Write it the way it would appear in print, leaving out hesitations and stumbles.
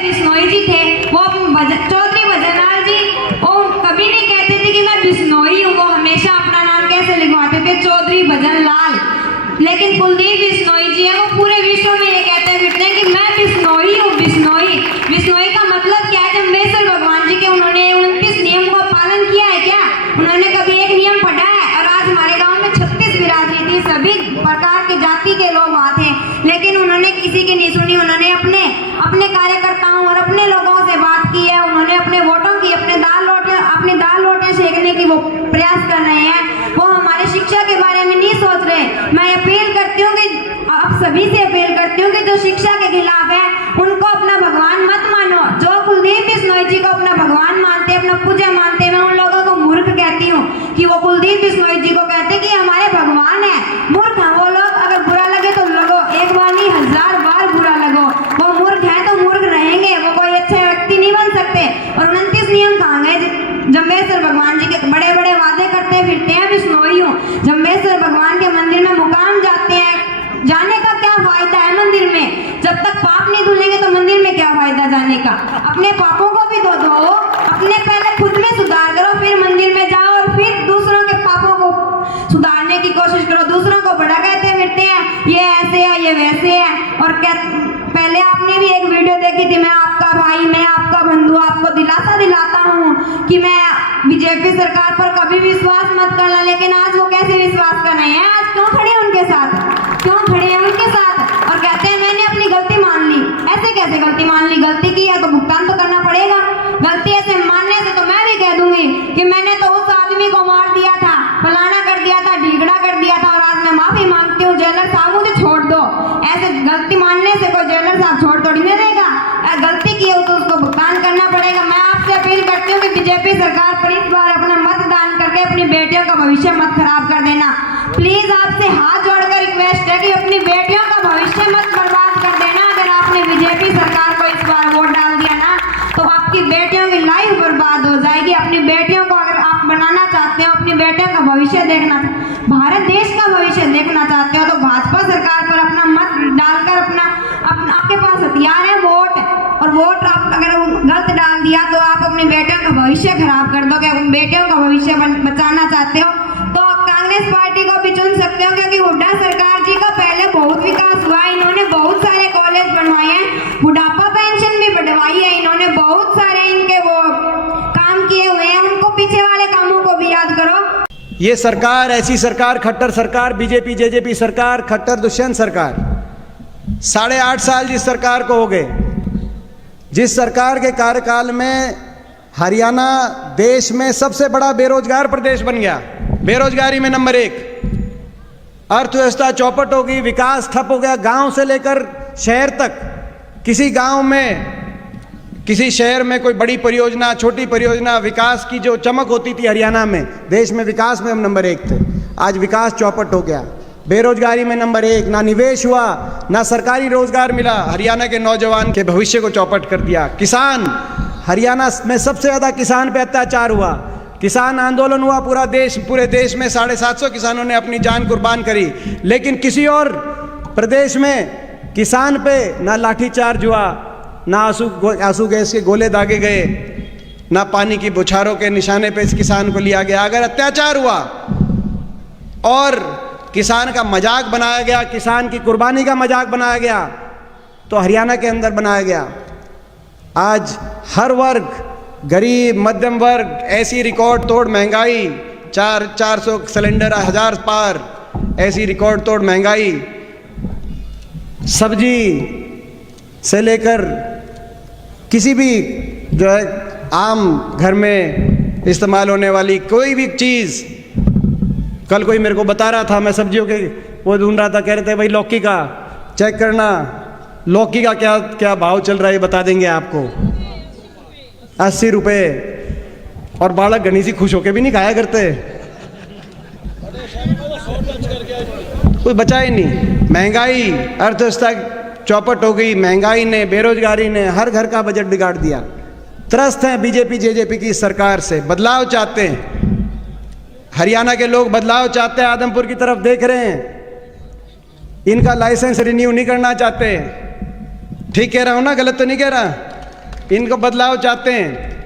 बिश्नोई जी थे, वो चौधरी भजनलाल जी, वो कभी नहीं कहते थे कि मैं बिश्नोई हूँ, वो हमेशा अपना नाम कैसे लिखवाते थे, चौधरी भजनलाल। लेकिन कुलदीप बिश्नोई जी है, वो पूरे विश्व में ये कहते फिरते हैं कि मैं बिश्नोई हूँ, बिश्नोई। बिश्नोई का मतलब क्या है? जम्बेश्वर भगवान जी के उन्होंने 29 नियम का पालन किया है क्या? उन्होंने कभी एक नियम पढ़ा है? और आज हमारे गांव में 36 बिरादरी थी, सभी प्रकार के जाति के लोग वहाँ थे, लेकिन उन्होंने किसी की नहीं सुनी। उन्होंने अपने कार्यकर्ताओं और अपने लोगों से बात की है। उन्होंने अपने वोटों की अपनी दाल रोटियां सेकने की वो प्रयास कर रहे हैं। वो हमारे शिक्षा के बारे में नहीं सोच रहे। मैं अपील करती हूँ कि आप सभी से अपील करती हूँ कि जो शिक्षा के खिलाफ है उनको अपना भगवान मत मानो। जो कुलदीप बिश्नोई जी को अपना भगवान मानते, अपना पूज्य मानते, मैं उन लोगों को मूर्ख कहती हूँ कि वो कुलदीप बिश्नोई जी को कहते कि हमारे भगवान है। मूर्ख है वो लोग। अगर बुरा लगे तो लगो, एक बार नहीं 1000 बार बुरा लगो। वो मूर्ख है तो मूर्ख रहेंगे, वो कोई अच्छे व्यक्ति नहीं बन सकते। और 29 नियम कहाँ गए? जम्बेश्वर भगवान जी के बड़े बड़े वादे करते फिरते हैं बिश्नोई हूँ। जम्बेश्वर भगवान के मंदिर में मुकाम जाते हैं, जाने का क्या फायदा है मंदिर में? जब तक पाप नहीं धुलेंगे तो मंदिर में क्या फायदा जाने का? अपने पापों को भी धो, अपने पहले खुद में सुधार करो, फिर मंदिर में जाओ और फिर दूसरों के पापों को सुधारने की कोशिश करो। दूसरों को बड़ा कहते फिरते हैं, ये ऐसे है, ये वैसे है। और पहले आपने भी एक वीडियो देखी थी, मैं आपका भाई, मैं आपका बंधु, आपको दिलासा दिलाता हूँ कि मैं बीजेपी सरकार पर कभी विश्वास मत करना। लेकिन आज वो कैसे विश्वास कर रहे हैं? आज क्यों खड़े हैं उनके साथ? क्यों खड़े हैं उनके साथ? और कहते हैं मैंने अपनी गलती मान ली। ऐसे कैसे गलती मान ली? गलती की है तो भुगतान तो करना पड़ेगा। गलती ऐसे मानने से तो मैं भी कह दूंगी कि मैंने तो उस आदमी को मार दिया था, फलाना कर दिया था, ढीगड़ा कर दिया था, और आज मैं माफी मांगती हूँ, जेलर साहब मुझे छोड़ दो। ऐसे गलती मानने से कोई जेलर साहब छोड़ थोड़ी नहीं देगा। गलती की हो तो उसको भुगतान करना पड़ेगा। मैं आपसे अपील करती हूँ कि बीजेपी सरकार पर इस बार अपना मतदान करके अपनी बेटियों का भविष्य मत खराब कर देना। प्लीज आपसे हाथ जोड़कर रिक्वेस्ट है कि अपनी बेटियों का भविष्य मत बर्बाद कर देना। अगर आपने बीजेपी सरकार को इस बार वोट डाल दिया ना तो आपकी बेटियों की लाइफ बर्बाद हो जाएगी। अपनी बेटियों को अगर आप बनाना चाहते हो, अपनी बेटियों का भविष्य देखना, भारत देश का भविष्य देखना चाहते हो तो भाजपा सरकार पर अपना मत डालकर आपके पास हथियार है वोट, और वोट आप अगर गलत डाल दिया तो आप अपनी बेटियों का भविष्य खराब कर दोगे। बेटियों का भविष्य बचाना चाहते हो तो कांग्रेस पार्टी को भी चुन सकते हो, क्योंकि हुड्डा सरकार जी का पहले बहुत विकास हुआ। इन्होंने बहुत सारे कॉलेज बनवाए हैं, बुढ़ापा पेंशन भी बढ़वाई है, इन्होंने बहुत सारे इनके वो काम किए हुए हैं। उनको पीछे वाले कामों को भी याद करो। ये सरकार, ऐसी सरकार, खट्टर सरकार, बीजेपी जेजेपी सरकार, खट्टर दुष्यंत सरकार, 8.5 साल जिस सरकार को हो गए, जिस सरकार के कार्यकाल में हरियाणा देश में सबसे बड़ा बेरोजगार प्रदेश बन गया, बेरोजगारी में नंबर 1, अर्थव्यवस्था चौपट हो गई, विकास ठप हो गया। गांव से लेकर शहर तक, किसी गांव में, किसी शहर में कोई बड़ी परियोजना, छोटी परियोजना, विकास की जो चमक होती थी हरियाणा में, देश में विकास में हम नंबर 1 थे। आज विकास चौपट हो गया, बेरोजगारी में नंबर 1, ना निवेश हुआ, ना सरकारी रोजगार मिला, हरियाणा के नौजवान के भविष्य को चौपट कर दिया। किसान, हरियाणा में सबसे ज्यादा किसान पे अत्याचार हुआ, किसान आंदोलन हुआ, पूरे देश में 750 किसानों ने अपनी जान कुर्बान करी। लेकिन किसी और प्रदेश में किसान पे ना लाठीचार्ज हुआ, ना आंसू गैस के गोले दागे गए, ना पानी की बौछारों के निशाने पे इस किसान को लिया गया। अगर अत्याचार हुआ और किसान का मजाक बनाया गया, किसान की कुर्बानी का मजाक बनाया गया, तो हरियाणा के अंदर बनाया गया। आज हर वर्ग, गरीब, मध्यम वर्ग, ऐसी रिकॉर्ड तोड़ महंगाई, 400 सिलेंडर 1000 पार, ऐसी रिकॉर्ड तोड़ महंगाई, सब्जी से लेकर किसी भी जो है आम घर में इस्तेमाल होने वाली कोई भी चीज़। कल कोई मेरे को बता रहा था, मैं सब्जियों के वो ढूंढ रहा था, कह रहे थे भाई लौकी का चेक करना, लौकी का क्या क्या भाव चल रहा है बता देंगे आपको, 80 रुपये। और बालक घनी सी खुश होके भी नहीं खाया करते, कोई बचा ही नहीं। महंगाई, अर्थव्यवस्था चौपट हो गई, महंगाई ने, बेरोजगारी ने हर घर का बजट बिगाड़ दिया। त्रस्त हैं बीजेपी जेजेपी की सरकार से, बदलाव चाहते हैं। हरियाणा के लोग बदलाव चाहते हैं, आदमपुर की तरफ देख रहे हैं, इनका लाइसेंस रिन्यू नहीं करना चाहते। ठीक कह रहा हूं ना, गलत तो नहीं कह रहा? इनको बदलाव चाहते हैं।